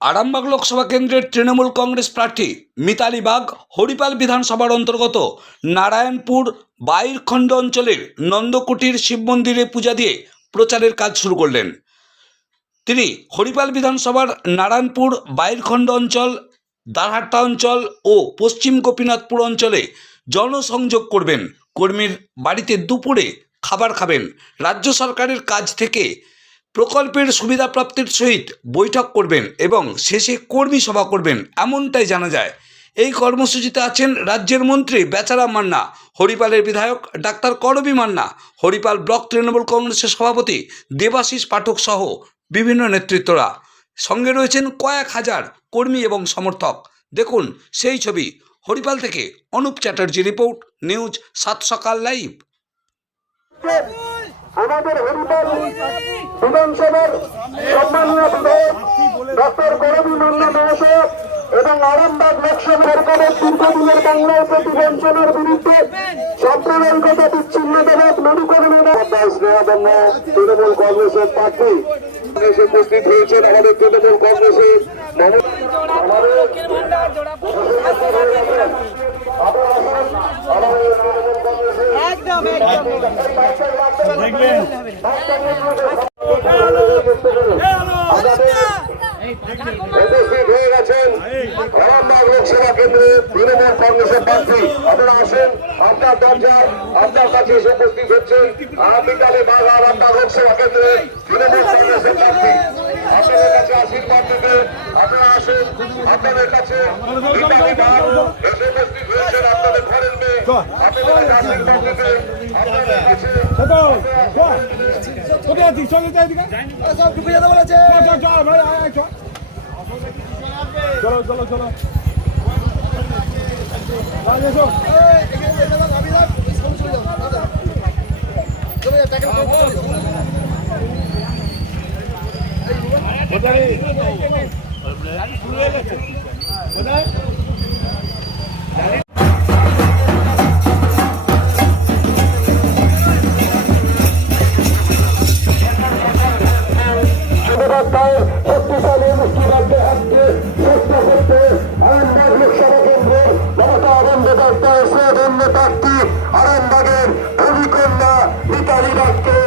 আরামবাগ লোকসভা কেন্দ্রের তৃণমূল কংগ্রেস প্রার্থী মিতালি বাগ হরিপাল বিধানসভার অন্তর্গত নারায়ণপুর বাইরখণ্ড অঞ্চলের নন্দকুটির শিব মন্দিরে পূজা দিয়ে প্রচারের কাজ শুরু করলেন। তিনি হরিপাল বিধানসভার নারায়ণপুর বাইরখণ্ড অঞ্চল, দারহাট্টা অঞ্চল ও পশ্চিম গোপীনাথপুর অঞ্চলে জনসংযোগ করবেন। কর্মীর বাড়িতে দুপুরে খাবার খাবেন। রাজ্য সরকারের কাজ থেকে প্রকল্পের সুবিধা প্রাপ্তির সহিত বৈঠক করবেন এবং শেষে কর্মী সভা করবেন, এমনটাই জানা যায়। এই কর্মসূচিতে আছেন রাজ্যের মন্ত্রী বেচারাম মান্না, হরিপালের বিধায়ক ডাক্তার করবী মান্না, হরিপাল ব্লক তৃণমূল কংগ্রেসের সভাপতি দেবাশিস পাঠক সহ বিভিন্ন নেতৃত্বরা। সঙ্গে রয়েছেন কয়েক হাজার কর্মী এবং সমর্থক। দেখুন সেই ছবি, হরিপাল থেকে অনুপ চ্যাটার্জি রিপোর্ট, নিউজ সাত সকাল লাইভ। আমাদের হরিপাল বিধানসভার সম্মানীয় বিধায়ক ডক্টর করবী মান্না মহাশয় এবং আরামবাগ লোকসভা সরকারের দীর্ঘদিনের বাংলার প্রতি বঞ্চনার বিরুদ্ধে সাম্প্রদায়িকতা বিচ্ছিন্নতাবাদ মেরুকরণের স্নেহাধন্য তৃণমূল কংগ্রেসের প্রার্থী। এসে উপস্থিত হয়েছেন আমাদের তৃণমূল কংগ্রেসের আমাদের তৃণমূল কংগ্রেসের তৃণমূল কংগ্রেসের প্রার্থী আপনারা আসেন আপনার দরজা আপনার কাছে এসে উপস্থিত হচ্ছেন আগামীকালে বাঘ আরামবাগ লোকসভা কেন্দ্রে তৃণমূল কংগ্রেসের প্রার্থী আপনাদের কাছে আশীর্বাদ দিতে আপনারা আসুন আপনাদের কাছে এসে উপস্থিত হয়েছেন আপনাদের ঘরের মেয়ে আপনাদের কাছে আশীর্বাদ দিতে আপনাদের কাছে কোথায় আছিস চলে যাই দিকে সব ঢুকে যেতে বলেছে চল চল চল শক্তিশালী মুক্তিবাদকে আজকে সুস্থ করতে আরামবাগ লোকসভা কেন্দ্রে মমতা বন্দ্যোপাধ্যায় সে ধন্য প্রার্থী আরামবাগের কবিকন্যা মিতালী দাসকে